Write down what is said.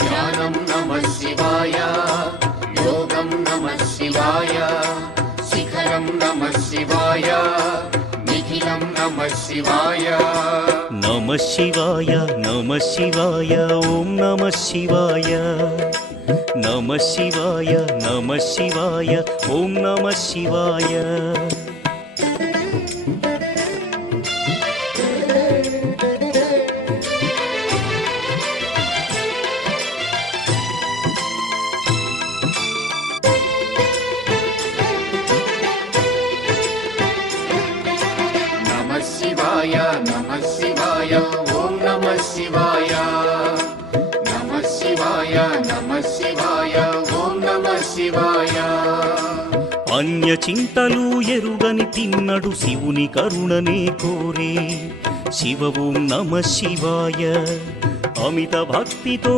ధ్యానం నమః శివాయ, యోగం నమః శివాయ, శిఖరం నమః శివాయ, నిఖిలం నమః శివాయ. నమః శివాయ నమః శివాయ ఓం నమః శివాయ. నమః శివాయ నమః శివాయ ఓం నమః శివాయ. నమః శివాయ నమః శివాయ ఓం నమః శివాయ. నమః శివాయ నమః శివాయ ఓం నమః శివాయ. అన్య చింతలు ఎరుగని తిన్నడు శివుని కరుణనే కోరే. శివ ఓం నమః శివాయ. అమిత భక్తితో